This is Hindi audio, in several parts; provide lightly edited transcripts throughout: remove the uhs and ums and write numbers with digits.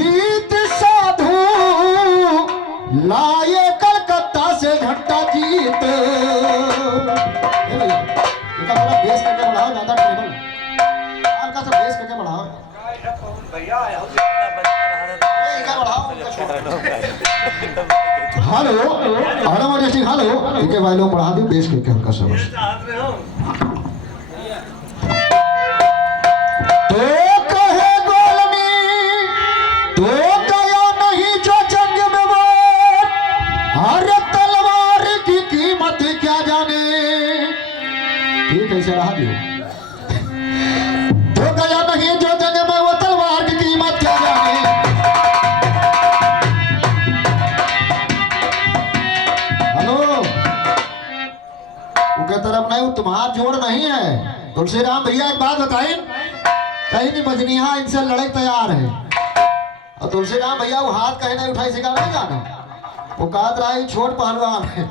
जीत साधु लाए कलकत्ता से घंटा जीत। इनका थोड़ा बेस करके बढ़ाओ, ज्यादा टेबल हल्का सा बेस करके बढ़ाओ भैया। हेलो हेलो मजेस्टिक हेलो, ठीक है भाई लोग बढ़ा दो बेस करके हल्का सा बस। तो कहे गोलनी तो गया नहीं जो जंग में वो, अरे तलवार की कीमत क्या जाने। ठीक है इसे रहा दियो। तो गया नहीं जो जंग में वो, तलवार की कीमत क्या जाने। हेलो उनके तरफ नहीं, तुम्हारा जोड़ नहीं है। तुलसीराम भैया एक बात बताएं, कहीं नहीं बजनिया इनसे लड़े तैयार है। और तुलसीराम भैया वो हाथ कहीं नहीं उठाई सिखा नहीं जाना, वो कहत रहा है छोट पहलवान है।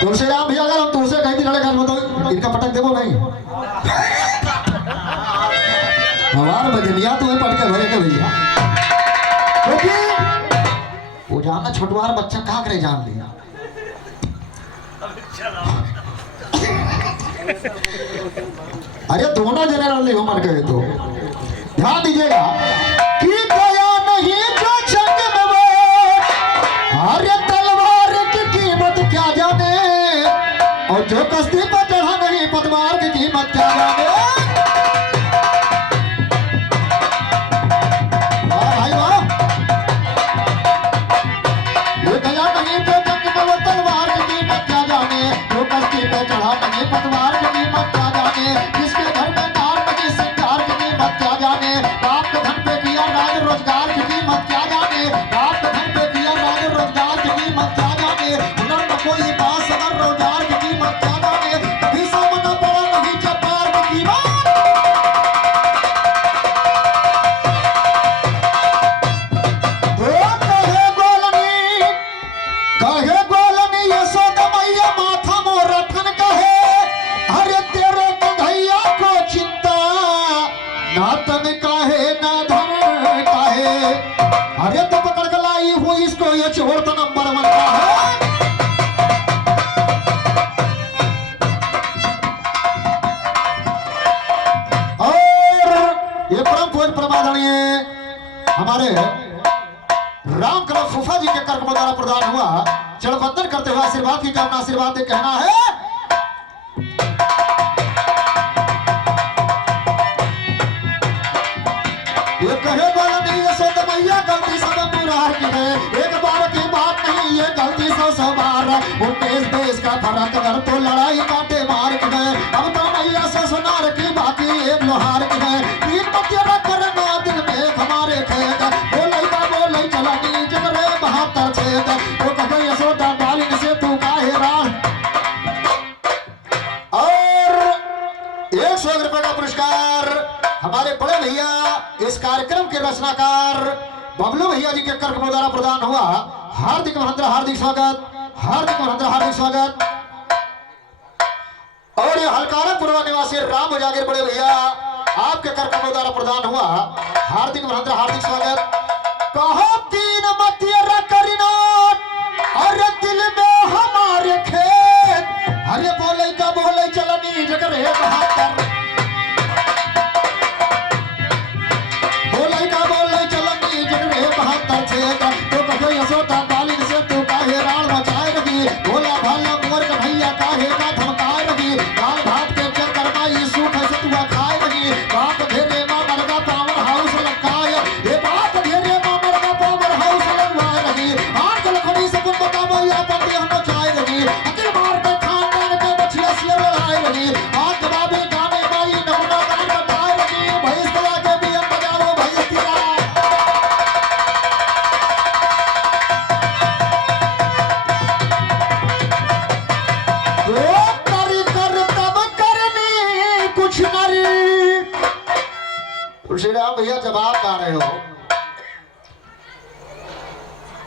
तुलसीराम भैया अगर हम तुमसे कहीं लड़े कर तो इनका पटक देवो नहीं। हमारा बजनिया तुम्हें पट के भरे के भैया, क्योंकि वो जानना छोटवार बच्चा कहाँ करे जान लिया। अरे दोनों जनरल हो मन गए तो ध्यान दीजिएगा कि गया नहीं जो जंग में वो, अरे तलवार की कीमत क्या जाने। और जो कश्ती पर चढ़ा नहीं पतवार की कीमत क्या जाने। वाह भाई वाह। ये गया नहीं जो जंग में वो, तलवार की कीमत क्या जाने। जो कश्ती पर चढ़ा नहीं पतवार की कीमत क्या जाने। जिसके घर में नार बजी सिंगार की कीमत क्या जाने। बाप के धन पे किया राज रोजगार की कीमत क्या जाने। बाप के धन पे किया राज रोजगार की कीमत क्या जाने। हुनर न कोई बास अगर रोजगार की कीमत क्या जाने। कभी सामना पड़ा नहीं चपार की कीमत। कहे गोलनी यशोदा मैया माथा मोरा ठन कहे, अरे तेरे कन्हैया को चिंता ना तन काहे ना धन काहे। अरे तो पकड़ के लाई हुई इसको ये चोर तो नंबर 1 का है। और ये परम पूज्य परमादरणीय हमारे रामकला फूफा जी के कर्क द्वारा प्रदान हुआ, चढ़बंदन करते हुए आशीर्वाद की कामना आशीर्वाद दे कहना है। ये कहे वाला नहीं है सो मैया गलती सब मुरार की है। एक बार की बात नहीं ये गलती 100 बार। 19 देश का फर्क अगर तो लड़ाई काटे मार की है। अब तो मैया से सुनार की बाकी एक लोहार की है। तीन मतिया करना दिल में हमारे खेत, बोले का बोले चला नी जगरे 72 छेद। तो कहे यशोदा डालिन से तू काहे राह। और 100 रुपए का पुरस्कार हमारे बड़े भैया इस कार्यक्रम के रचनाकार बबलू भैया जी के कर्क द्वारा प्रदान हुआ। हार्दिक अभिनंदन, हार्दिक स्वागत, हार्दिक अभिनंदन, हार्दिक स्वागत। और ये हलकारा पूर्वा निवासी राम जागीर बड़े भैया आपके कर्क द्वारा प्रदान हुआ। हार्दिक अभिनंदन, हार्दिक स्वागत। कहो तीन मतिया करीना और दिल में हमारे खेत, अरे बोले का बोले चलनी जगरे 72। तो कहे यशोदा डालिन से तू काहे राण मचाए रही। भोला भाला मोर कन्हैया काहे का धमकाए रही। दाल भात के चक्कर में ये सूख है से तू खाए रही। बात घेरे मां मरगा पावर हाउस लटकाए। ये बात घेरे मां मरगा पावर हाउस लगवाए रही। आठ लकड़ी से कुछ बता भैया पति हम मचाए रही। अखिल भारत खानदान के बछिया से लड़ाए रही। आज बाबे गाने माई नवना गान बताए रही। भैंस बजा के भी हम बजाओ भैंस तेरा। तुलसीराम भैया जब आप गा रहे हो,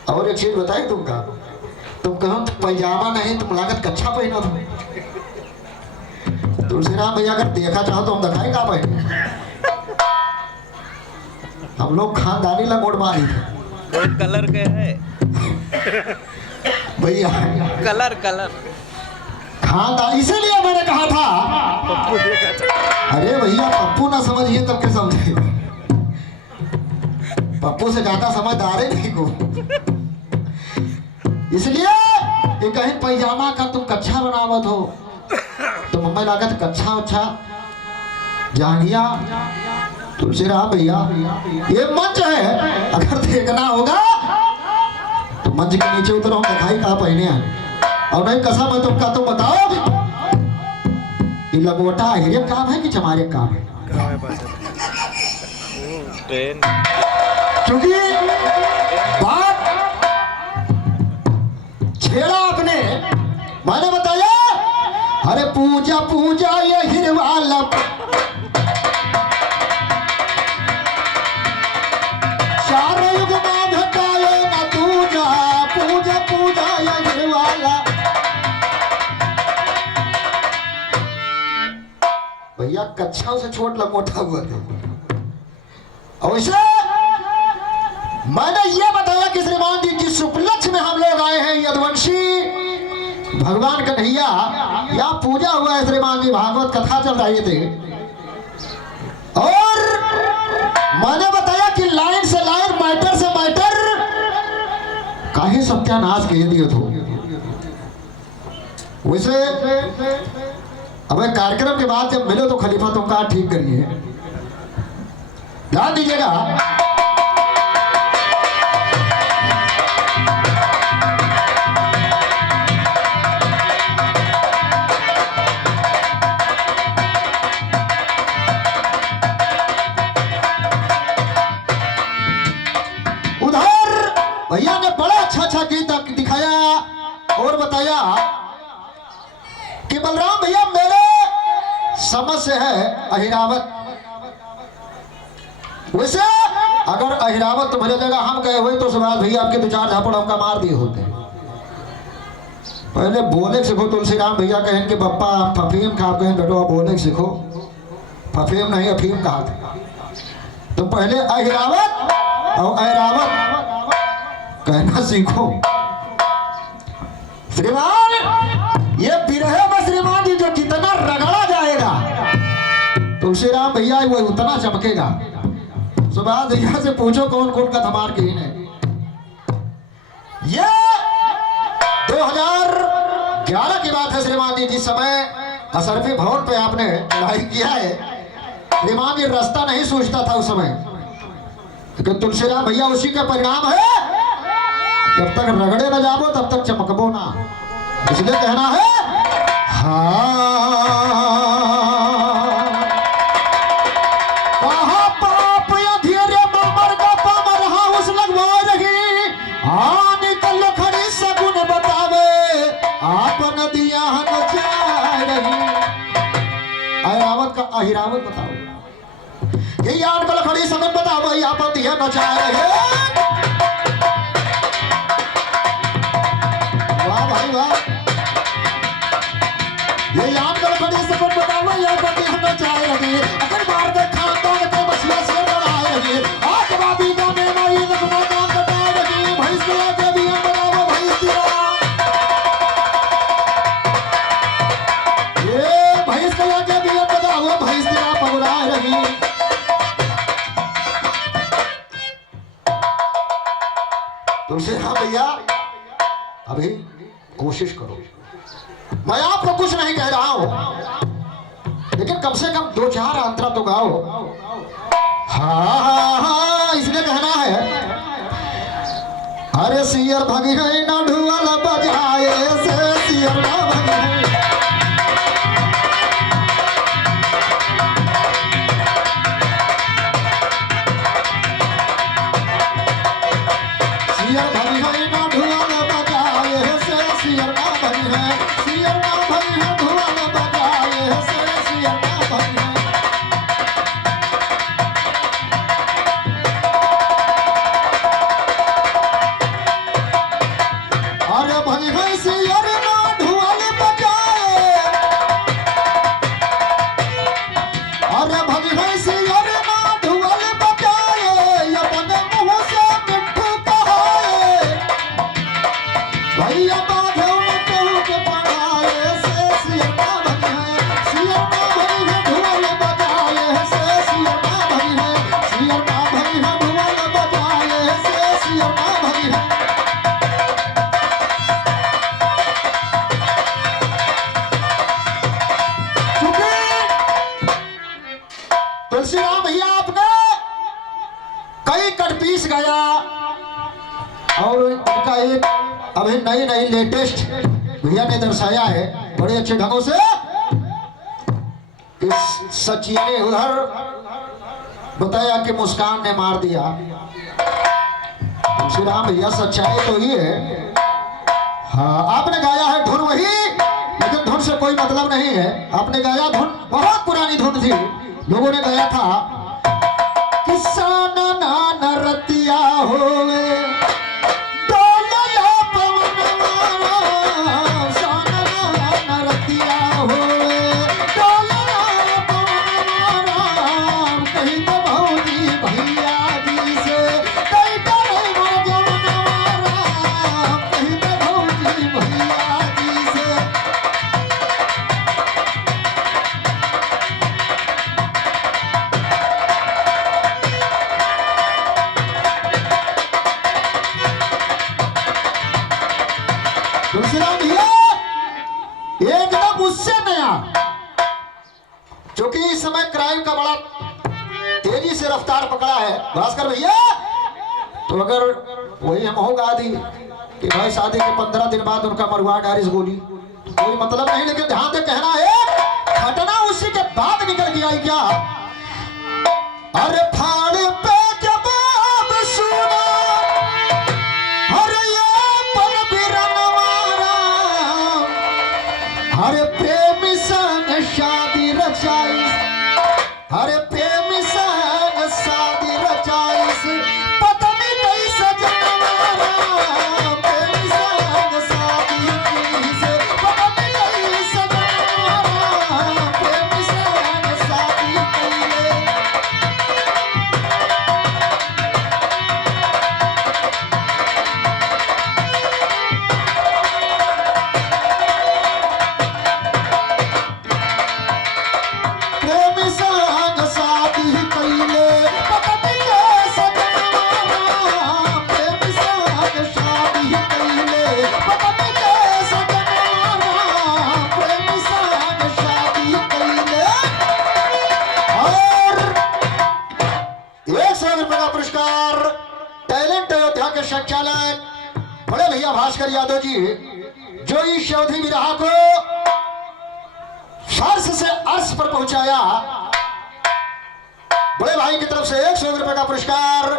और एक चीज बताई तुमका, तुम कहो पैजामा नहीं तुम लागत कच्छा पहनो तुम। तुलसीराम भैया अगर देखा चाहो तो हम दिखाए का पहने। हम लोग खानदानी लंगोट मारी थे। कोई कलर के है भैया कलर कलर खानदान, इसीलिए मैंने कहा था पप्पू देखा था। अरे भैया पप्पू ना समझिए तब के समझे, पप्पू से ज्यादा समझदार है नहीं को। इसलिए ये कहीं पैजामा का तुम कच्छा बनावत हो तो मम्मी लागत कच्छा उच्छा जानिया तुलसीराम भैया ये मंच है, अगर देखना होगा तो मंच के नीचे उतरो, दिखाई कहा पहने हैं और नहीं कसा मैं तुमका तुम बताओ ये लगोटा हिरियम काम है कि चमारे काम है? ट्रेन क्योंकि बात छेड़ा आपने, मैंने बताया अरे पूजा पूजा ये हिरवाला चार युग में घटाए ना पूजा पूजा पूजा ये हिरवाला। भैया कच्छाओं से छोट लंगोटा हुआ था। और इसे मैंने ये बताया कि श्रीमान जी जिस उपलक्ष्य में हम लोग आए हैं यदुवंशी भगवान कन्हैया यहाँ पूजा हुआ है श्रीमान जी, भागवत कथा चल रही थी और मैंने बताया कि लाइन से लाइन मैटर से मैटर काहे सत्यानाश कह दिए तो वैसे अब कार्यक्रम के बाद जब मिलो तो खलीफा तुम कहा ठीक करिए, ध्यान दीजिएगा। भैया ने बड़ा अच्छा गीत दिखाया और बताया कि बलराम भैया मेरे समझ से है अहिरावत, वैसे अगर अहिरावत तुम्हारे जगह हम गए हुए तो सुभाष भैया आपके दो चार झापड़ हमका मार दिए होते। पहले बोले सीखो, तुलसीराम भैया कहें कि बप्पा फफीम खा, कहें बेटो बोले सीखो, फफीम नहीं अफीम कहा था। तो पहले अहिरावत और अहिरावत कहना सीखो। श्रीमान ये बिरहे में श्रीमान जी जो जितना रगड़ा जाएगा तुलसीराम भैया वो उतना चमकेगा। सुभाष भैया से पूछो कौन कौन का थमार की है। ये 2011 की बात है श्रीमान जी, जिस समय असरफी भवन पे आपने लड़ाई किया है। श्रीमान जी रास्ता नहीं सोचता था उस समय, लेकिन तुलसीराम भैया उसी का परिणाम है। जब तक रगड़े न जाबो तब तक चमकबो ना, इसलिए कहना है कहा पाप या धीरे मर का पामर हाउस लगवा रही आन कल खड़ी सगुन बतावे आपन दिया नचाए रही। अहिरावत का अहिरावत बताओ, ये आन कल खड़ी सगुन बतावे आपन दिया नचाए रही। ये याद कर खड़ी सफर बताओ या बड़ी हमें चाहे लगी अगर मार दे खानदान के मसला से बढ़ाए लगी आज बाबी का में नहीं लगना काम बताए लगी भैंस के भी हम बनाओ भैंस दिया ये भैंस के भी हम बनाओ भैंस दिया पकड़ाए लगी। तुलसीराम भैया अभी कोशिश करो, मैं आपको कुछ नहीं कह रहा हूं, लेकिन कम से कम दो चार अंतरा तो गाओ। हाँ इसलिए कहना है अरे सियर भगी है ना ढुआल बजाए से सियर ना भगी है। सियर भगी है ना ढुआल बजाए से सियर ना भगी है, सियर ना भगी है ढुआल बजाए से सियर ना भगी है। ही कट पीस गया और उनका एक अभी नई नई लेटेस्ट भैया ने दर्शाया है बड़े अच्छे ढंगों से। इस सचिन ने उधर बताया कि मुस्कान ने मार दिया। श्री राम भैया सच्चाई तो ये है। हाँ आपने गाया है धुन वही, लेकिन धुन से कोई मतलब नहीं है। आपने गाया धुन बहुत पुरानी धुन थी, लोगों ने गाया था किसान नाना रतिया होवे एकदम उससे नया, क्योंकि इस समय क्राइम का बड़ा तेजी से रफ्तार पकड़ा है भास्कर भैया। तो अगर वही हम हो गा दी कि भाई शादी के 15 दिन बाद उनका मरवा डारिस गोली, कोई मतलब नहीं। लेकिन ध्यान से कहना है घटना उसी के बाद निकल के आई क्या। अरे फाड़ पे जवाब सुना अरे ये पर बिरनवारा अरे प्रेम संग शादी रचाई अरे प्रेम संग शादी रचाइस पत्नी नहीं सजनवारा प्रेम संग शादी कीस पत्नी नहीं सजनवारा प्रेम संग शादी कीले। संचालक बड़े भैया भास्कर यादव जी जो इस अवधि विरहा को फर्श से अर्श पर पहुंचाया, बड़े भाई की तरफ से 100 रुपए का पुरस्कार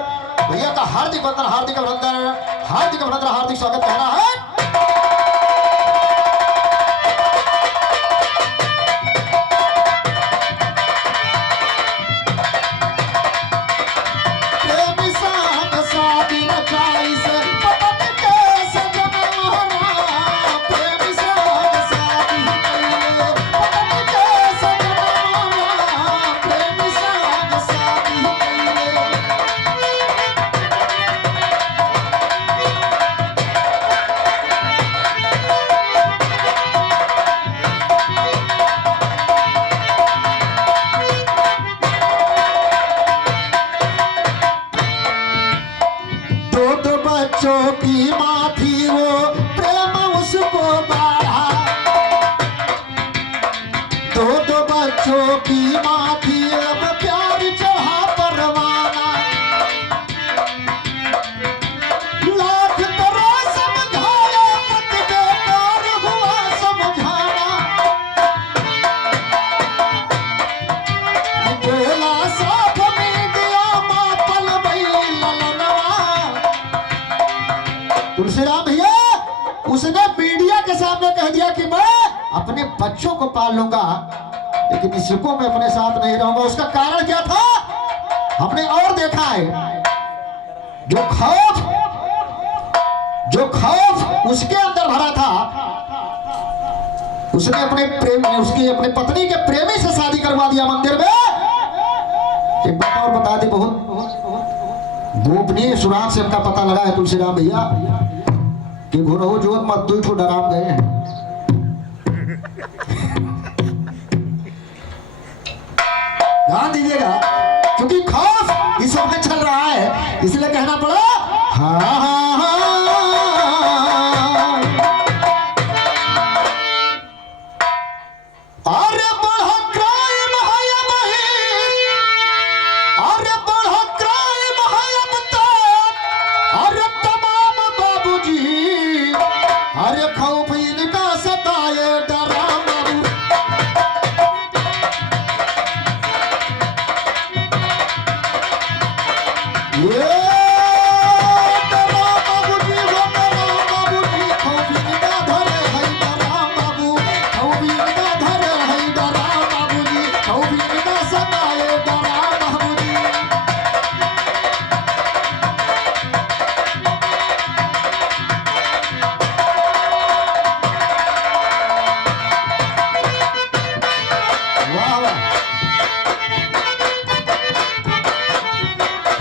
भैया का हार्दिक वंदन, हार्दिक अभिनंदन, हार्दिक अभिनंदन, हार्दिक स्वागत कहना है। बच्चों की माँ थी वो प्रेम उसको बाढ़ा, दो बच्चों की माँ थी अब प्यार चढ़ा परवाना। लाख तरह समझाया मत बेकार हुआ समझाना, बोला साथ में दिया माँ पल भई ललनवा। तुलसीराम भैया उसने मीडिया के सामने कह दिया कि मैं अपने बच्चों को पाल लूंगा लेकिन इसको मैं अपने साथ नहीं रहूंगा। उसका कारण क्या था हमने और देखा है। जो खौफ उसके अंदर भरा था, उसने अपने अपने पत्नी के प्रेमी से शादी करवा दिया मंदिर में। एक बात और बता दे, बहुत गोपनीय सुराग से हमका पता लगा है तुलसीराम भैया कि घुरहो जो मत दो ठो डराम गए हैं। ध्यान दीजिएगा क्योंकि खौफ इस वक्त चल रहा है, इसलिए कहना पड़ा हाँ हाँ हाँ। अरे बढ़ा क्राइम है अब ही, अरे बढ़ा क्राइम है अब ये डरा बाबूजी हो डरा बाबूजी खौफीन का धरे है डरा बाबू खौफीन का धरे है डरा बाबूजी खौफीन का सताए डरा बाबूजी वाह वाह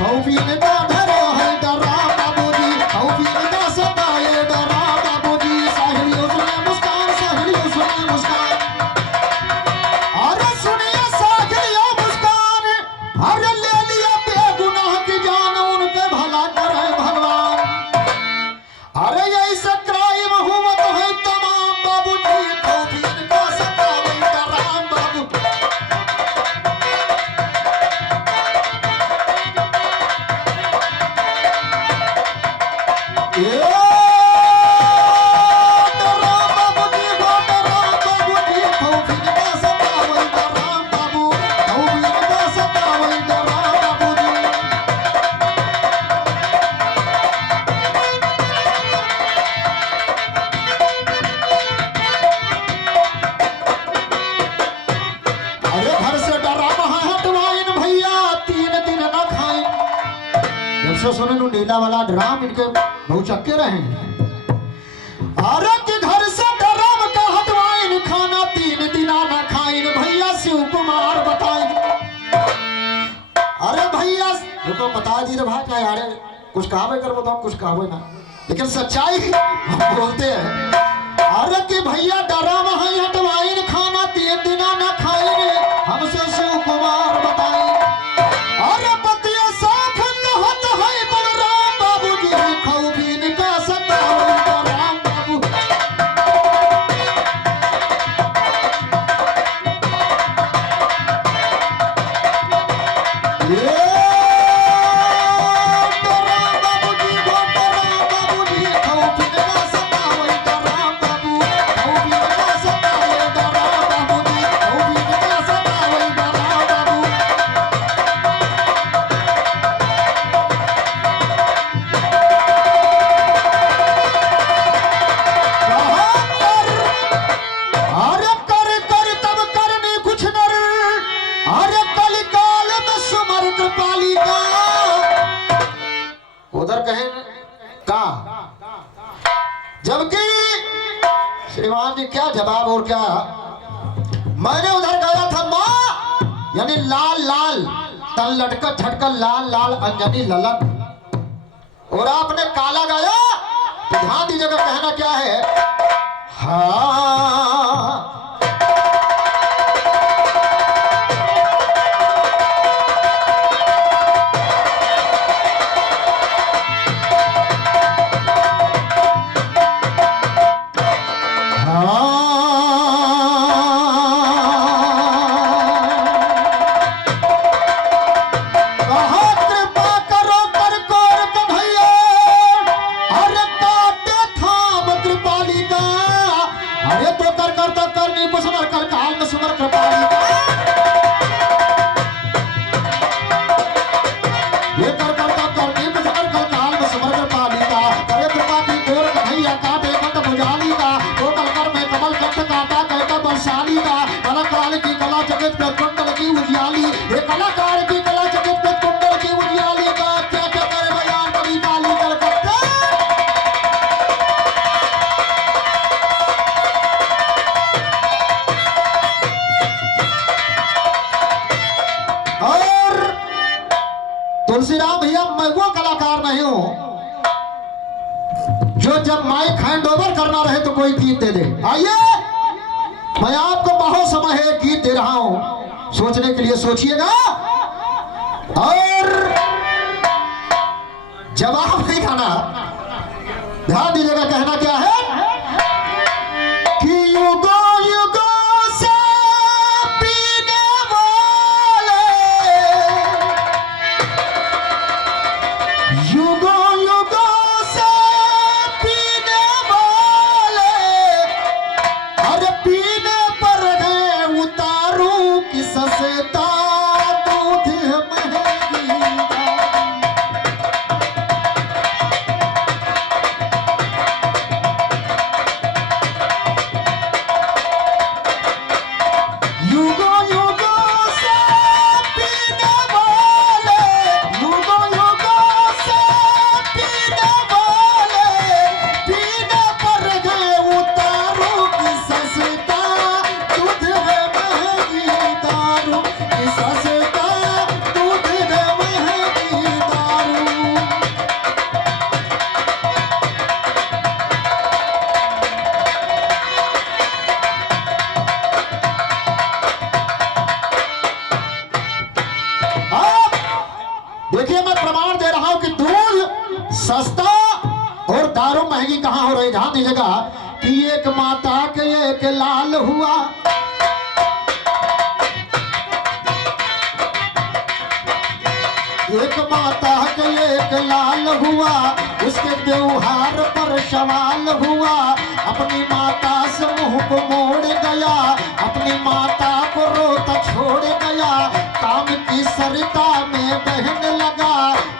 खौफीन का धरे है डरा बाबूजी खौफीन का सताए डरा बाबूजी साहिलियों सुने मुस्कान अरे सुनिए साहिलियों मुस्कान अरे ले लिया बेगुनाह की जान उनके भला करे भगवान अरे यही सक्राइम हुमत है तमाम बाबूजी खौफीन का सताए डरा बाबू ये डरा बाबूजी हो डरा बाबूजी खौफीन का सताए डरा बाबू खौफीन का सताए डरा बाबूजी अरे घर से डरा वहां हटवाइन भैया 3 दिन न खाइन जब से सुने नु नीला वाला ड्राम इनके बहुत चक्के रहे अरे कि घर से डराम का हटवाइन खाना 3 दिन न खाइन भैया शिव कुमार बताइन अरे भैया देखो बता जी रे भाई क्या यार कुछ कहावे कर बताओ कुछ कहावे ना लेकिन सच्चाई हम बोलते हैं अरे कि भैया डरा वहां हटवाइन खाना 3 दिन न खाइन हमसे शिव कुमार बताइन अरे पतिया साफ कहत है बलराम बाबूजी खौफीन का सताए बलराम बाबू ये डरा बाबूजी हो डरा बाबूजी खौफीन का सताए बलराम बाबू खौफीन का सताए बलराम बाबूजी खौफीन का सताए बलराम बाबू अरे कर तब करनी कुछ नर अरे कलिकाल में सुमर कृपाली का उधर कहें का जबकि श्रीमान जी क्या जवाब और क्या मैंने उधर गया था माँ यानी लाल लाल तन लटकर झटकर लाल लाल अंजनी ललन और आपने काला गाया तो ध्यान दीजिएगा कहना क्या है हाँ कहा कृपा करो कर कोर कन्हैया अरे काटे थाम कृपाली का अरे तो कर तो करनी पुष्मर कर काल में सुमर कृपाली का ये कर तो करनी पुष्मर कर काल में सुमर कृपाली का अरे कृपा की कोर कन्हैया काटे कंठ भुजाली का तो कर में कमल कंठ काटा कहता बरसाली का कलाकार की कला जगत पे कुंडल की उजियाली ये कलाकार की कला जगत पे कुंडल की उजियाली का क्या क्या करे बयान कभी काली कलकत्ता और तुलसीराम भैया मैं वो कलाकार नहीं हूं जो जब माइक हैंड ओवर करना रहे तो कोई गीत दे दे आइए मैं आपको बहुत समय है गीत दे रहा हूं सोचने के लिए सोचिएगा और जवाब नहीं खाना ध्यान दीजिएगा कहना क्या है कि युगों युगों से पीने वाले युगों युगों से पीने वाले अरे पीने पर है उतारू की सस्ता दूध महंगी देखिए मैं प्रमाण दे रहा हूं कि दूध सस्ता और दारू महंगी कहां हो रही। ध्यान दीजिएगा कि एक माता के एक लाल हुआ, एक माता के एक लाल हुआ, उसके व्यवहार पर सवाल हुआ। अपनी माता से मुंह को मोड़ गया, अपनी माता को रोता छोड़ गया। काम की सरिता में बहने लगा,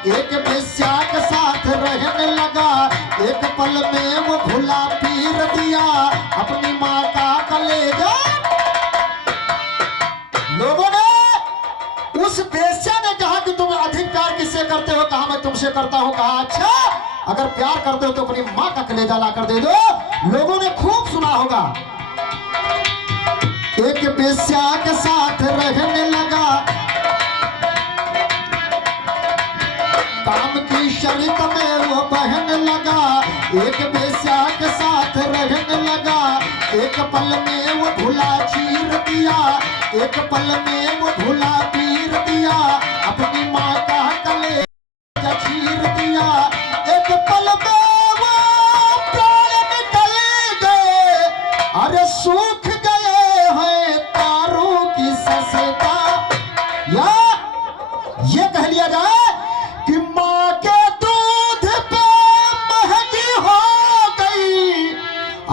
एक बेश्या के साथ रहने लगा। एक पल में वो भुला पीर दिया अपनी माँ का कलेजा। लोगों ने उस बेश्या ने कहा कि तुम अधिक प्यार किससे करते हो? कहा मैं तुमसे करता हूं। कहा अच्छा अगर प्यार करते हो तो अपनी मां का कलेजा ला कर दे दो। लोगों ने खूब सुना होगा। एक बेश्या के साथ रहने लगा, काम की शर्त में वो बहने लगा। एक बेश्या के साथ रहने लगा, एक पल में वो भुला चीर दिया, एक पल में वो भुला पीर दिया। अपनी माँ का कलेजा चीर दिया, एक पल में वो प्राण निकल गए। अरे सूख गए हैं तारों की सस्ता। या ये कह लिया जाए कि माँ के दूध पे महंगी हो गई।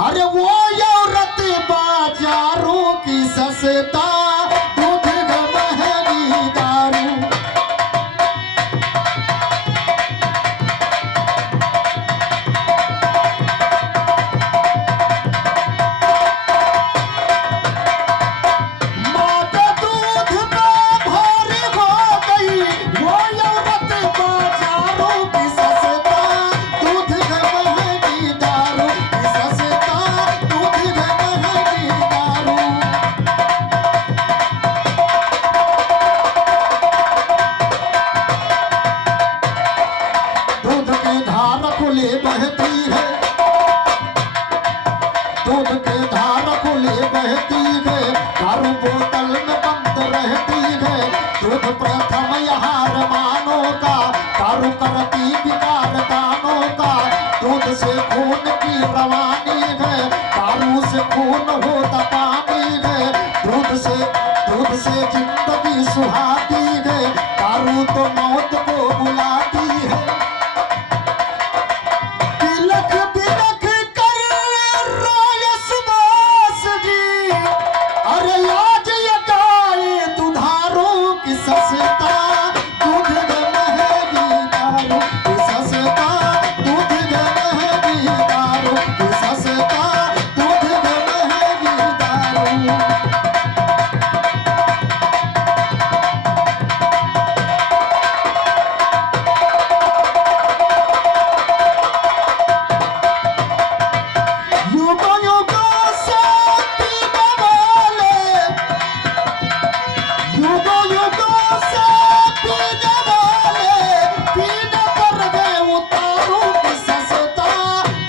अरे वो औरत बाजारों की सस्ता, दूध में महंगी दारू। माँ के दूध पे भारी हो गई, वो औरत बाजारों की सस्ता, दूध में महंगी दारू की सस्ता, दूध में महंगी दारू। दूध की धार खुली बहती है, दूध की धार खुली बहती है, दारू बोतल में बंद रहती है। दूध प्रथम आहार मानव का, दारू करती विकार दानों का। दूध से खून की रवानी है, दारू से खून होता पानी है। दूध से जिंदगी सुहाती है, दारू तो मौत को बुलाती है। तिलक बिलक कर रोए सुबास जी, अरे लाज ये गाए दुधारों की सस्ता, दूध में महंगी दारू की सस्ता, दूध में महंगी दारू की सस्ता, दूध में महंगी दारू। युगों युगों से पीने वाले, युगों युगों से पीने वाले, पीने पर गए उतारू की सस्ता,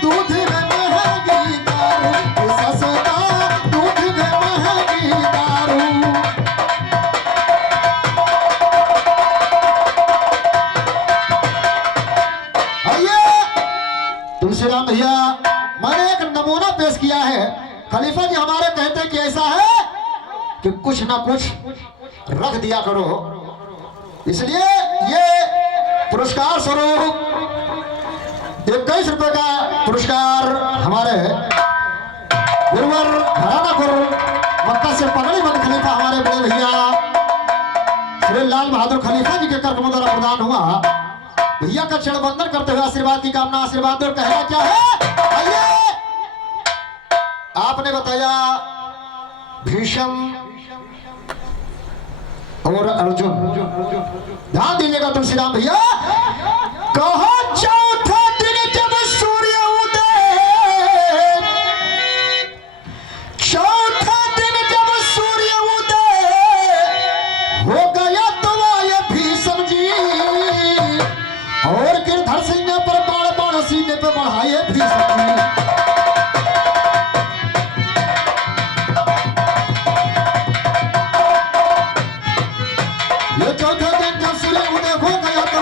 दूध में महंगी दारू की सस्ता, दूध में महंगी दारू। आइए तुलसीराम भैया, मैंने एक नमूना पेश किया है। खलीफा जी हमारे कहते हैं कि ऐसा है कि कुछ ना कुछ रख दिया करो, इसलिए ये पुरस्कार स्वरूप 21 रुपए का पुरस्कार हमारे गुरुवर हरानापुर मक्का से पगड़ी बंद खलीफा हमारे बड़े भैया श्री लाल बहादुर खलीफा जी के कर्म द्वारा प्रदान हुआ। भैया का चरण बंदन करते हुए आशीर्वाद की कामना, आशीर्वाद और कहना क्या है। आइए आपने बताया भीष्म और अर्जुन, ध्यान दीजिएगा तुलसीराम भैया। कहा चौथा दिन जब सूर्य उदय, चौथा दिन जब सूर्य उदय हो गया तो आए भीष्म जी, और गिरधर सीने पर बाण बाण सीने पर बढ़ाए भीष्म जी। ये चौथे दिन जब सूर्य उदय हो गया तो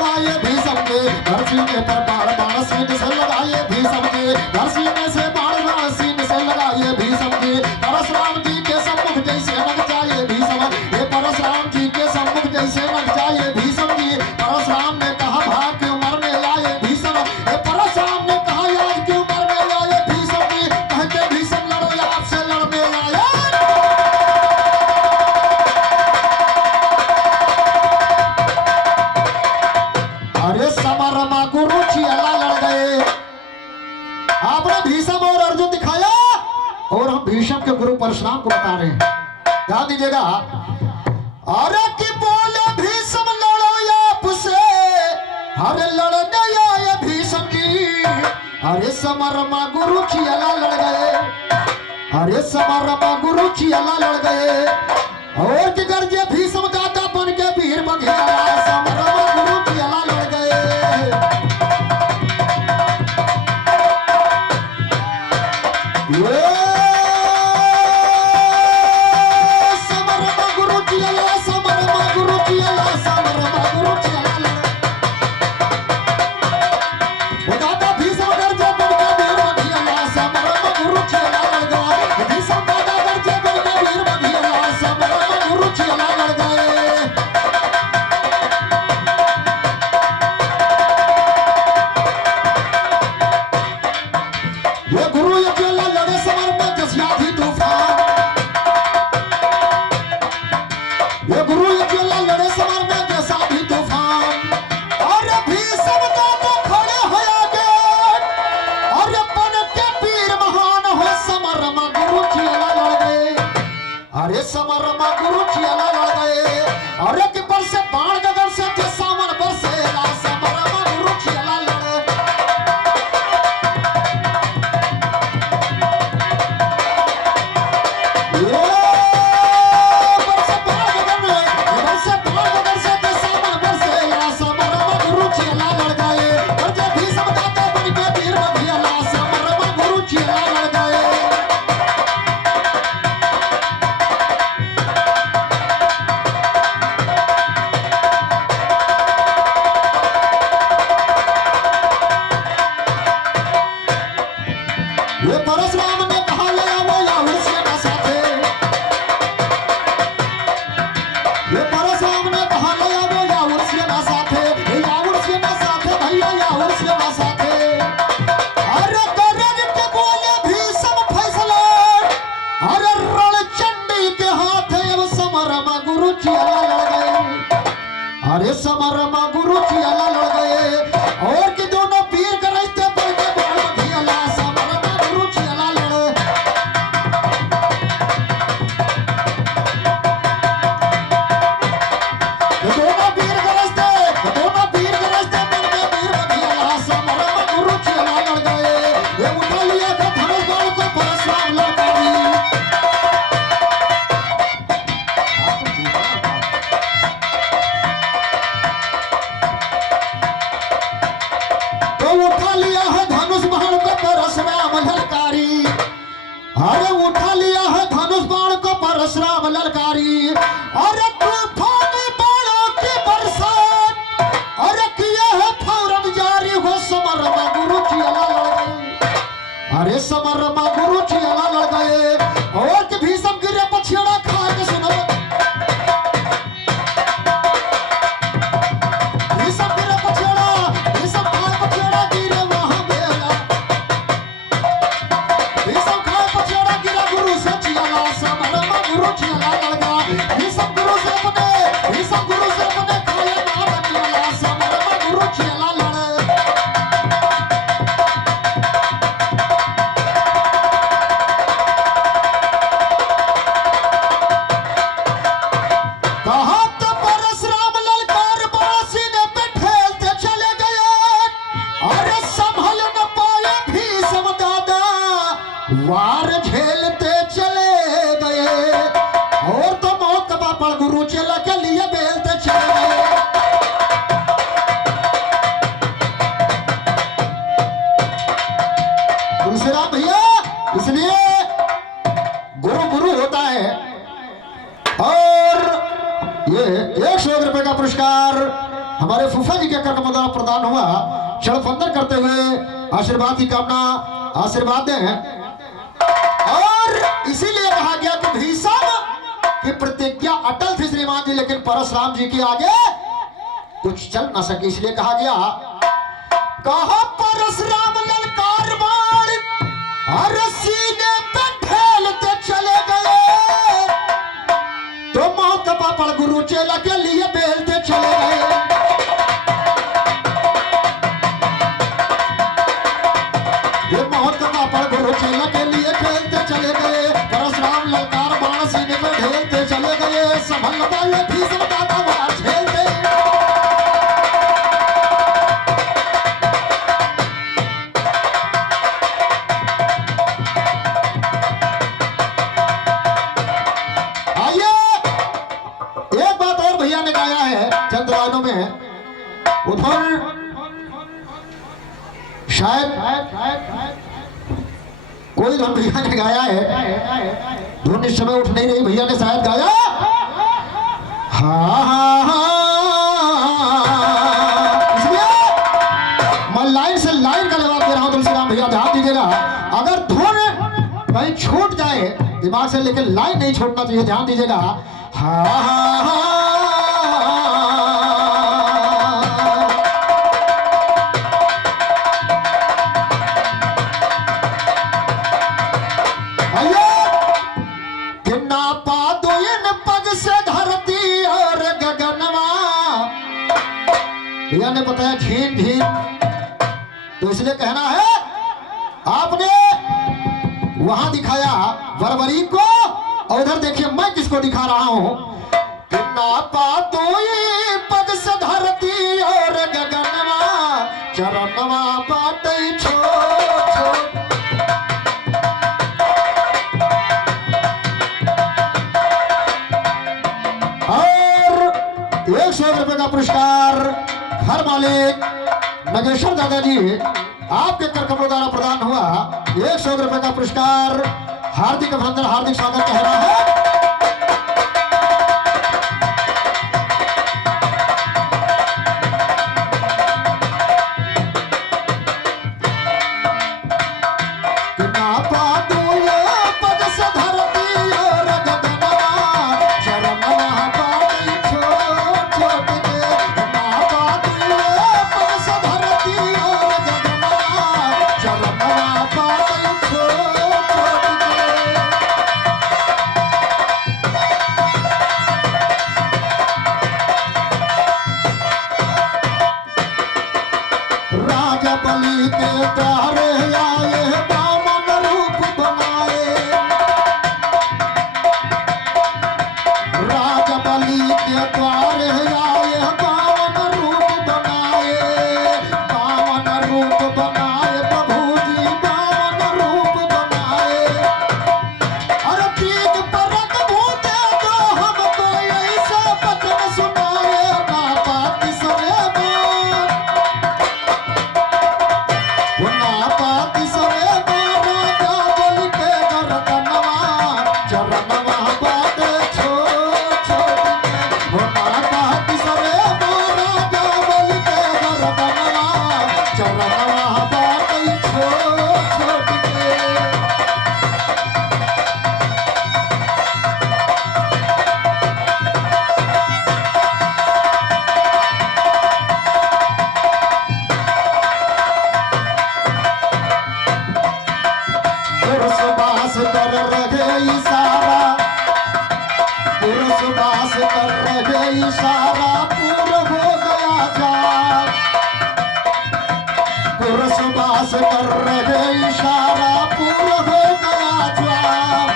सीने पर बाण बाण सीने से लगाए भीषम के धर सीने से बाण बाण सीने से लगाए भीषम के परशुराम जी के सम्मुख जैसे लग जाए भीषम हे परशुराम जी के सम्मुख जैसे लग जाए भीषम जी परशुराम ने कहा भाग क्यों मरने आए भीषम हे परशुराम ने कहा आज क्यों मरने आए भीषम जी कहते भीषम लड़ो आपसे लड़ने आए अरे समरमा गुरु चियला लड़ गए आपने भीषम और अर्जुन दिखाया और हम भीषम के गुरु परशुराम को बता रहे हैं ध्यान दीजिएगा अरे कि बोले भीषम लड़ो आपसे अरे लड़ने आए भीषम जी अरे समरमा गुरु चियला लड़ गए अरे समरमा गुरु चियला लड़ गए और कि गर्जे भीषम दाता बन के वीर बघेला समरमा गुरु चियला लड़ गए समरमा गुरु चियला समरमा गुरु चियला समरमा गुरु चियला वो दादा भीषम गर्जे बन के वीर बघेला समरमा गुरु चियला लड़ गया भीषम दादा गर्जे बन के वीर बघेला समरमा गुरु चियला लड़ गए ये गुरु ये चेला लड़े समर में जसिया थी तूफान ये गुरु ये चेला लड़े समर में जैसा भी तूफान और भीषम दाता खड़े हो आगे और बन के वीर महान हो समरमा गुरु चेला लड़ गए अरे समरमा गुरु चेला लड़ गए अरे कि पर से बाण गगन से थे सावन बरसेला समरमा गुरु चेला लड़े ये परशुराम ने कहा ले आओ याहुर सेना साथे ये परशुराम ने कहा ले आओ याहुर सेना साथे भैया याहुर सेना साथे अरे गरज के बोले भीषम फैसला अरे रणचंडी के हाथ अब समरमा गुरु चियला लड़ गए अरे समरमा गुरु चियला लड़ गए और कि दोनों पीर के रास्ते पर के बाण बघेला समरमा गुरु चियला लड़े दोनों पीर के रास्ते पर के वीर बघेला समरमा गुरु चियला लड़ गए ये उठा लिया था धनुष बाण को परशुराम लड़कारी तो उठा लिया है धनुष बाण को परशुराम ललकारी अरे उठा लिया है धनुष बाण को परशुराम ललकारी अरे तूफानी बाणों की बरसात अरे किया है फौरन जारी हो समरमा गुरु चियला लड़ गए अरे समरमा गुरु चियला लड़ गए और कि भीषम गिरे पछिड़ा खा के सुनो भीषम गिरे पछिड़ा भीषम खा पछिड़ा गिरे वहां बेला भीषम खा पछिड़ा गिरा गुरु से चियला समरमा गुरु चियला लड़ गया भीषम गुरु से अपने खाए मार चियला समरमा गुरु चियला लड़े कहा तो परशुराम ललकार बासीने पे ठेलते चले गए अरे संभल न पाए भीषम दादा वार झेलते चले गए और तो मौत का पापड़ गुरु चेला के लिए बेलते चले गए तुलसीराम भैया इसलिए गुरु गुरु होता है और ये 101 रुपए का पुरस्कार हमारे फूफा जी के कर्म द्वारा प्रदान हुआ क्षणफंदर करते हुए आशीर्वाद की कामना आशीर्वाद दें। और इसीलिए कहा गया कि भीषम की प्रतिज्ञा अटल थी श्रीमान जी, लेकिन परशुराम जी के आगे कुछ चल न सके, इसलिए कहा गया कहा परशुराम ललकार बाण और सीने पे ठेलते चले गए, तो मौत पापड़ गुरु चेला के लिए बेलते चले गए। ये मौत पापड़ गुरु चेला के लिए खेलते चले गए, परशुराम ललकार बाण सीने पे ढेलते चले गए, संभल पाए भीषम का दबाव झेलते। उधर शायद कोई धुन भैया ने गाया है, धुन इस समय उठ नहीं रही, भैया ने शायद गाया इसलिए मैं लाइन से लाइन का जवाब दे रहा हूं। तुलसीराम भैया ध्यान दीजिएगा, अगर धुन कहीं छूट जाए दिमाग से, लेकिन लाइन नहीं छोड़ना चाहिए, ध्यान दीजिएगा। भैया ने बताया झीन झीन, तो इसलिए कहना है आपने वहां दिखाया बरबरी को, और उधर देखिए मैं किसको दिखा रहा हूं। पग से धरती और गगनवा चरणवा बाटे छोट छोट। और 100 रुपए का पुरस्कार घर मालिक नगेश्वर दादाजी आपके कर कमलों द्वारा प्रदान हुआ। 100 रुपए का पुरस्कार, हार्दिक अभिनंदन, हार्दिक स्वागत कह रहा है। बलि के द्वारे आए बामन रूप बनाए, राज बलि के द्वारे आए बामन रूप बनाए, बामन रूप बनाए प्रभु जी बामन रूप बनाए। अरे तीन परक भूते जो हमको ऐसा वचन सुनाए, ना बात सुने इशारा पूरा हो गया जान, पुरसबास कर रहे इशारा पूरा हो गया जान।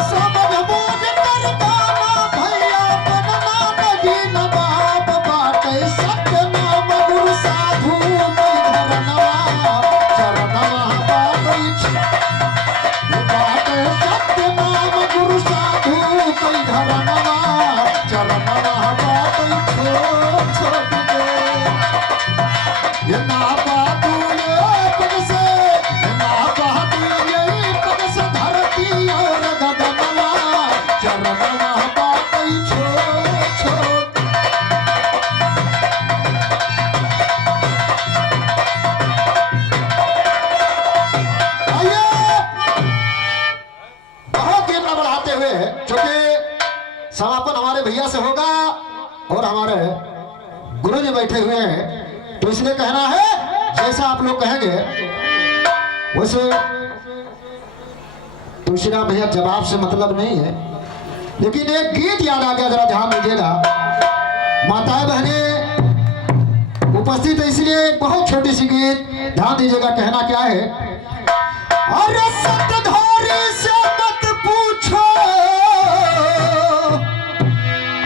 समझ बूझ कर गाना भैया बनना नहीं नवाब, बाटे सत्य नाम गुरु साधु धरनवा चरणवा बाटे सत्य नाम गुरु साधु कोई धरनवा चरणवा बाटे छोट छोट के। ये ना बातू ये पग से, ना बातू ये पग से धरती और गगनवा चरणवा बाटे छोट छोट। गुरु जी बैठे हुए हैं, तो इसलिए कहना है जैसा आप लोग कहेंगे वैसे। तुलसीराम भैया जवाब से मतलब नहीं है, लेकिन एक गीत याद आ गया, जरा ध्यान दीजिएगा। माताएं बहने उपस्थित है, इसलिए एक बहुत छोटी सी गीत ध्यान दीजिएगा। कहना क्या है, अरे सतधारी से मत पूछो,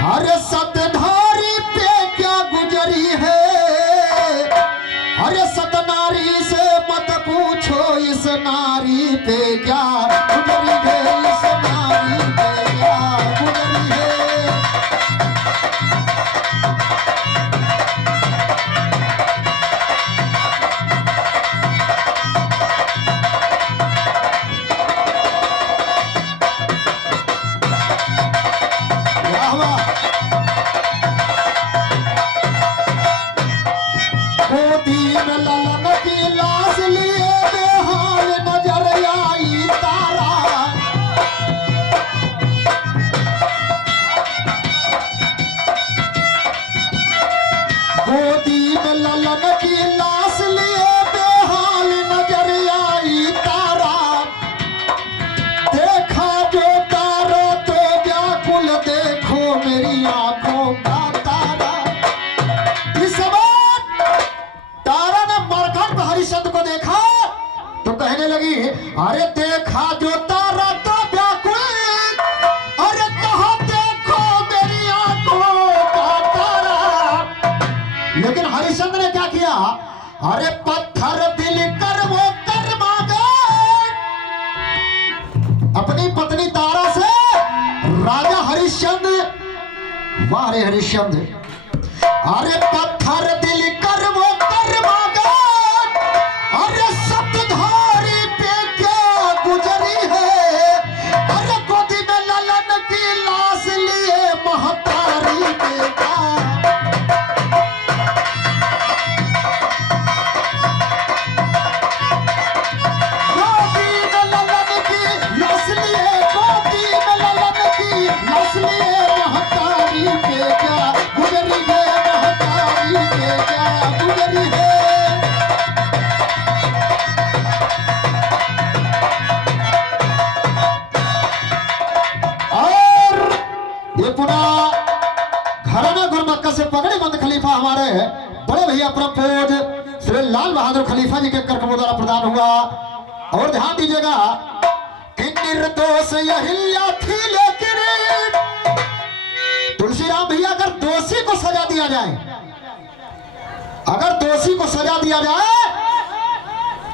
अरे सतधारी पे क्या गुजरी है, अरे सतनारी से मत पूछो, इस नारी पे क्या गुजरी है, इस नारी पे क्या गुजरी है। अरे देखा जो तारा तो व्याकुल, अरे कहा देखो मेरी आंखों का तारा। लेकिन हरिश्चंद्र ने क्या किया, अरे पत्थर दिल कर वो कर मांगे, अपनी पत्नी तारा से राजा हरिश्चंद्र, वाह रे हरिश्चंद्र, अरे पत्थर दिल कर वो कर मांगे, अरे सतधारी पे क्या गुजरी है, अरे गोदी में ललन की लाश लिए महतारी पे क्या। गोदी में ललन की लाश लिए, गोदी में ललन की लाश लिए महतारी पे क्या गुजरी है, महतारी पे क्या गुजरी है। घराना गुरमक्का से पगड़ी बंद खलीफा हमारे बड़े भैया प्रपोज श्री लाल बहादुर खलीफा जी के कर्क द्वारा प्रदान हुआ। और ध्यान दीजिएगा कि निर्दोष अहिल्या थी, लेकिन तुलसीराम भैया अगर दोषी को सजा दिया जाए, अगर दोषी को सजा दिया जाए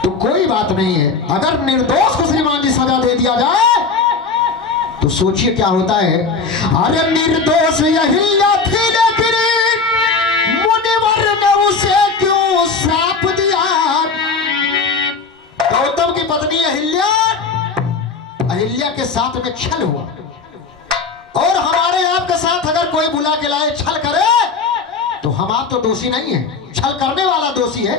तो कोई बात नहीं है, अगर निर्दोष को श्रीमान जी सजा दे दिया जाए तो सोचिए क्या होता है। अरे निर्दोष अहिल्या थी, लेकिन मुनिवर ने उसे क्यों श्राप दिया। गौतम की पत्नी अहिल्या, अहिल्या के साथ में छल हुआ, और हमारे आपके साथ अगर कोई बुला के लाए छल करे तो हम आप तो दोषी नहीं है, छल करने वाला दोषी है।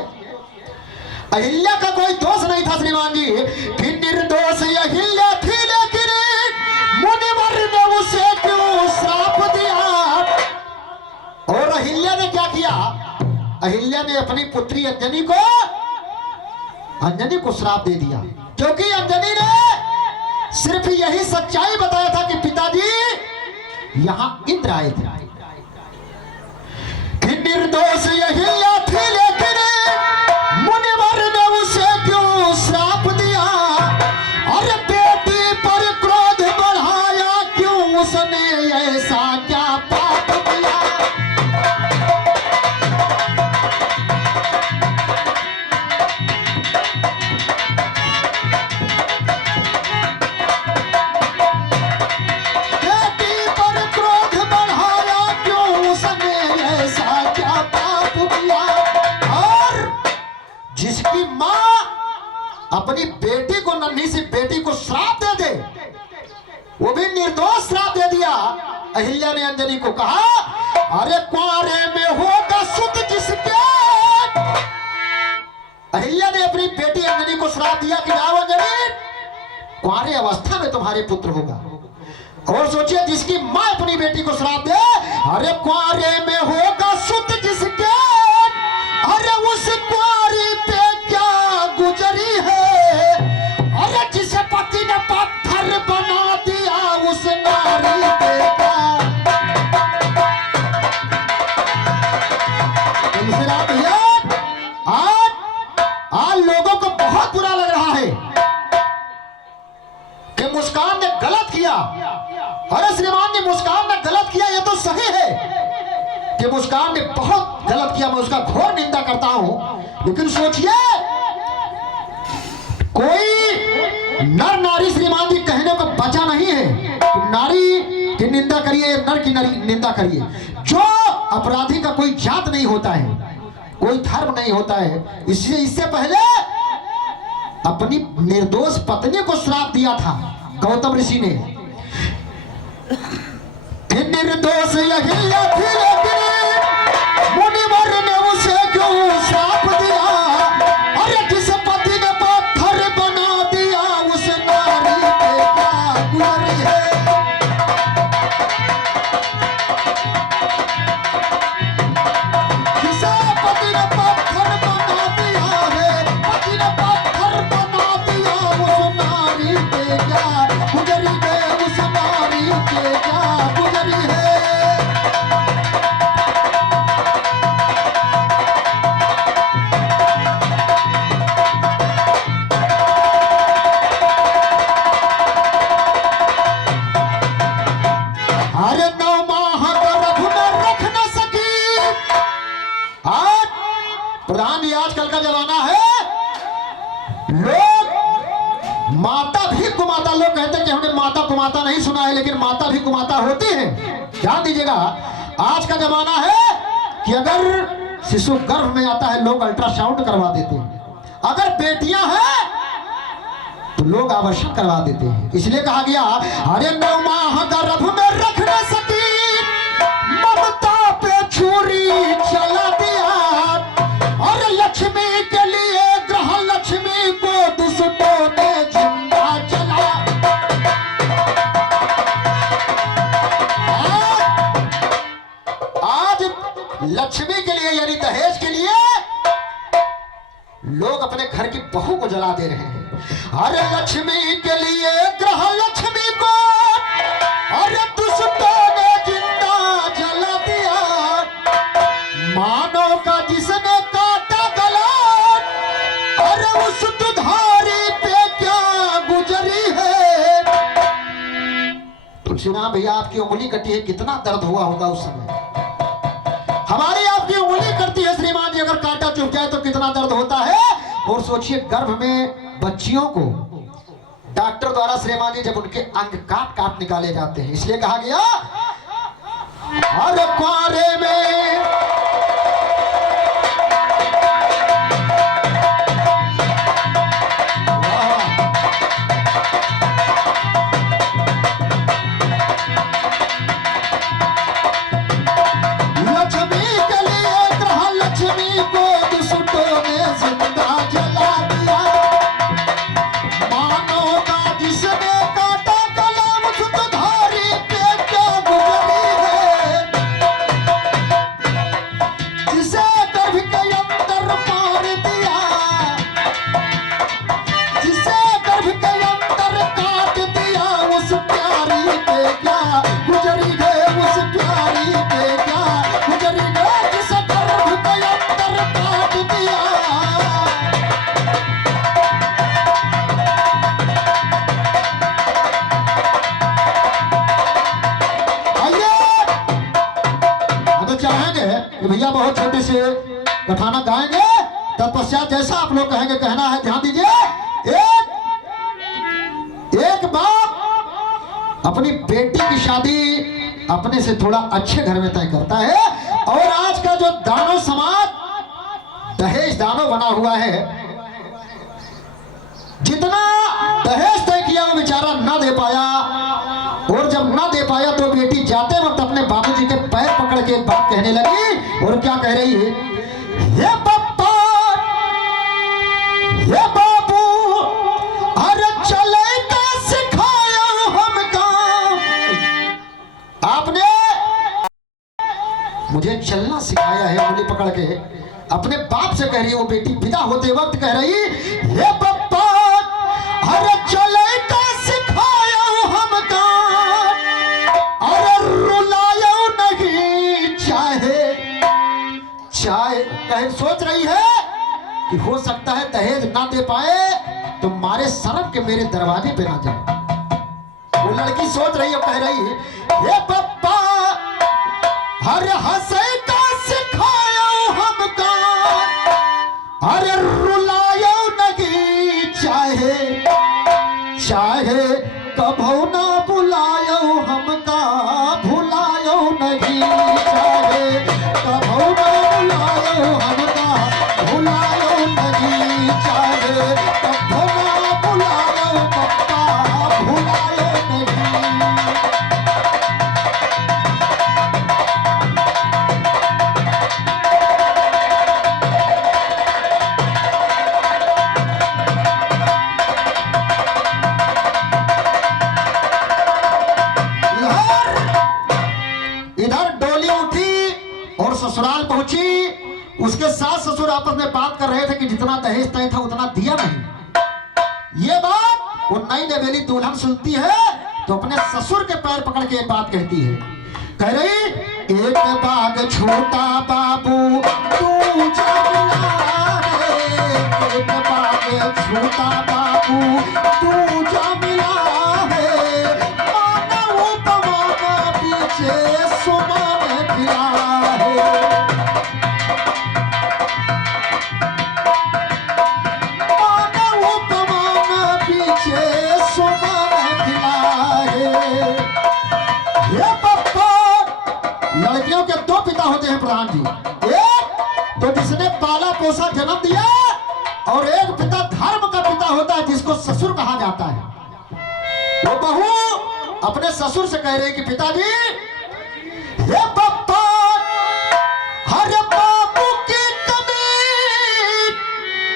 अहिल्या का कोई दोष नहीं था श्रीमान जी, कि निर्दोष अहिल्या थी, लेकिन मुनिवर ने उसे क्यों श्राप दिया। और अहिल्या ने क्या किया, अहिल्या ने अपनी पुत्री अंजनी को श्राप दे दिया, क्योंकि अंजनी ने सिर्फ यही सच्चाई बताया था कि पिताजी यहां इंद्र आए थे। कि निर्दोष अहिल्या थी, लेकिन मुनिवर ने उसे क्यों श्राप दिया। और बेटी पर क्रोध बढ़ाया क्यों, उसने ऐसा क्या पाप किया। बेटी पर क्रोध बढ़ाया क्यों, उसने ऐसा क्या पाप किया। और जिसकी मां अपनी बेटी को, नन्ही सी बेटी को श्राप दे दे, वो भी निर्दोष श्राप दे दिया। अहिल्या ने अंजनी को कहा, अरे कुंवारे में होगा सुत जिसके। अहिल्या ने अपनी बेटी अंजनी को श्राप दिया कि जाओ अंजनी, कुंवारे अवस्था में तुम्हारे पुत्र होगा। और सोचिए जिसकी मां अपनी बेटी को श्राप दे, अरे कुंवारे में होगा सुत जिसके, तुलसीराम भैया, आज आज लोगों को बहुत बुरा लग रहा है कि मुस्कान ने गलत किया। अरे श्रीमान जी, मुस्कान ने गलत किया, ये तो सही है कि मुस्कान ने बहुत गलत किया, मैं उसका घोर निंदा करता हूं। लेकिन सोचिए, कोई नर नारी श्रीमान जी कहने को बचा नहीं है कि नारी की निंदा करिए, नर की निंदा करिए। जो अपराधी का कोई जात नहीं होता है, कोई धर्म नहीं होता है। इसलिए इससे पहले अपनी निर्दोष पत्नी को श्राप दिया था गौतम ऋषि ने कि निर्दोष अहिल्या थी, लेकिन मुनिवर ने उसे क्यों श्राप दिया। अरे जिस पति ने पत्थर बना दिया, उस नारी पे क्या गुजरी है। जिसे पति ने पत्थर बना दिया है, पति ने पत्थर बना दिया, उस नारी पे क्या गुजरी है, उस नारी पे क्या गुजरी है। अरे 9 माह गर्भ में रख न सकी। आज प्रधान जी, आजकल का जमाना है, लोग माता भी कुमाता, लोग कहते हैं कि हमने माता कुमाता नहीं सुना है, लेकिन माता भी कुमाता होती है। ध्यान दीजिएगा, आज का जमाना है कि अगर शिशु गर्भ में आता है, लोग अल्ट्रासाउंड करवा देते हैं। अगर बेटियां हैं तो लोग आवर्षण करवा देते हैं। इसलिए कहा गया, अरे 9 माह गर्भ में रख न सकी, ममता पे छुरी चला दिया। और लक्ष्मी के लिए ग्रह लक्ष्मी को दुष्टों ने जिंदा जला। आज लक्ष्मी के लिए, यानी दहेज के लिए, लोग अपने घर की बहू को जला दे रहे हैं। अरे लक्ष्मी के लिए ग्रह लक्ष्मी को, अरे दुष्टों ने जिंदा जला दिया। मानव का जिसने काटा गला, अरे उस दुधारी पे क्या गुजरी है। तुलसीराम भैया, आपकी उंगली कटी है, कितना दर्द हुआ होगा उस समय। हमारी आपकी उंगली करती है श्रीमान जी, अगर कांटा चुभ जाए तो कितना दर्द होता है। और सोचिए, गर्भ में बच्चियों को डॉक्टर द्वारा श्रीमान जी जब उनके अंग काट काट निकाले जाते हैं, इसलिए कहा गया, अरे कुआरे में लक्ष्मी के लिए ग्रह लक्ष्मी को दुष्टों ने जिंदा जला दिया। मानव का जिसने काटा गला, उस दुधारी पे क्या गुजरी है। जिसे गर्भ के अंदर मार दिया, जिसे गर्भ के अंदर काट दिया, उस प्यारी पे क्या गुजरी है, उस प्यारी पे क्या गुजरी है। जिसे गर्भ के अंदर काट दिया। आइए, हम तो चाहेंगे कि भैया बहुत छोटे से कथानक गाएंगे, तत्पश्चात जैसा आप लोग कहेंगे कहना है। ध्यान दीजिए, एक बाप अपनी बेटी की शादी अपने से थोड़ा अच्छे घर में तय करता है, और आज का जो दानव समाज दहेज दानव बना हुआ है, जितना दहेज तय किया वो बेचारा न दे पाया। और जब न दे पाया तो बेटी जाते वक्त अपने बाबूजी के पैर पकड़ के एक बात कहने लगी। और क्या कह रही है, हे पप्पा, हे बाबू, अरे चले का सिखाया हमका। आपने मुझे चलना सिखाया है, उंगली पकड़ के अपने बाप से कह रही है। वो बेटी विदा होते वक्त कह रही, हे पप्पा, अरे चले का सिखाया हमका, अरे रुलाया नहीं, चाहे चाहे कहे सोच रही है कि हो सकता है दहेज ना दे पाए तो मारे शर्म के मेरे दरवाजे पे ना जाए। वो लड़की सोच रही है, कह रही है ये पप्पा हर हंसे का सिखायो हमका, अरे रुलायो नहीं चाहे चाहे कभो ना बुलायो हमका, भुलायो नहीं चाहे कभो ना बुलायो हमका, भुलायो नहीं चाहे कभो ना बुलायो पप्पा, भुलायो नहीं। इधर डोली उठी और ससुराल पहुंची। उसके सास ससुर आपस में बात कर रहे थे कि जितना दहेज तय था उतना दिया नहीं। ये बात वो नई नवेली दुल्हन सुनती है तो अपने ससुर के पैर पकड़ के एक बात कहती है, कह रही एक बाग छोटा बाबू तू जमला है, एक बाग छोटा बाबू तू जमला है, मानव उपमा पीछे सुमन खिला है, मानव उपमा पीछे सुमन खिला है। ये पप्पा लड़कियों के दो पिता होते हैं प्रधान जी, एक तो जिसने पाला पोसा जन्म दिया और एक पिता धर्म का पिता होता है जिसको ससुर कहा जाता है। वो बहू अपने ससुर से कह रही कि पिताजी ये पप्पा हर बाबू की कमी,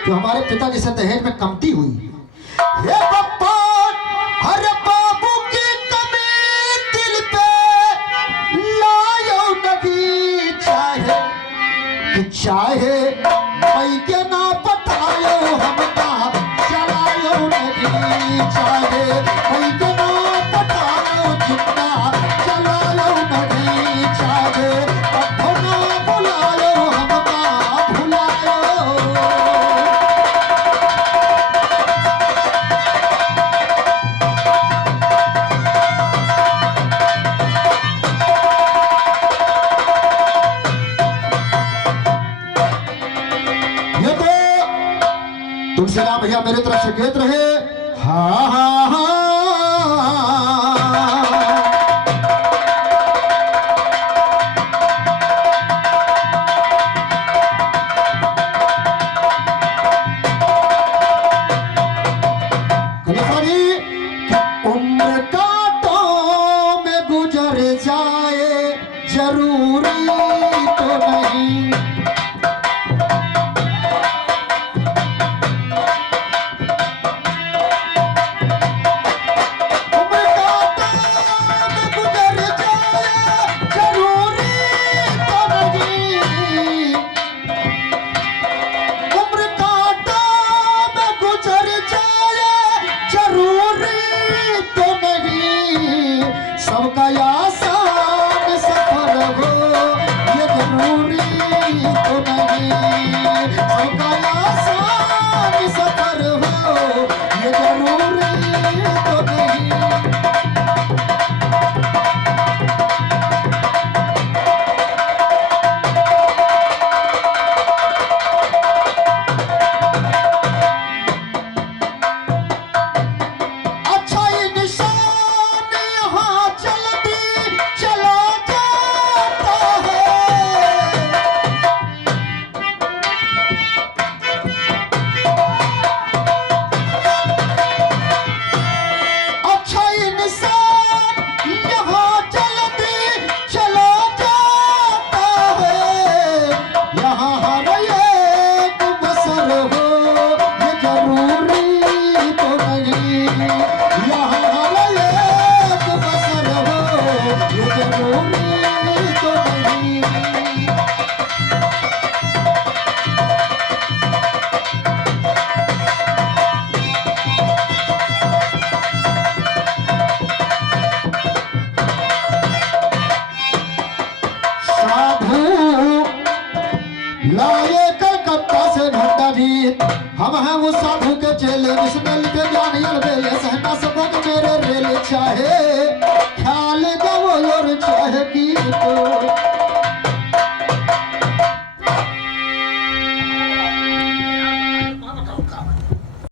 जो हमारे पिताजी से दहेज में कमती हुई, ये पप्पा हर बाबू की कमी दिल पे लायो नहीं चाहे कि चाहे मई के ना बतायो हमका, चलायो नहीं चाहे मई के ना बतायो जितना, चलायो नहीं चाहे कभो ना बुलायो हमका, भुलायो। ये तो तुलसीराम भैया मेरे तरफ से गीत रहे। हाँ हाँ हाँ कन्हैया जी, उम्र कांटों में गुजर जाए जरूरी तो नहीं, सबका आसान सफर हो ये जरूरी तो नहीं, सबका आसान सफर हो ये जरूरी तो नहीं। अच्छा ये निशान यहाँ चलती चला जाता है, रही। हम हैं उस साधु के चेले जिसने लिखे ज्ञान अलबेले, सहना सको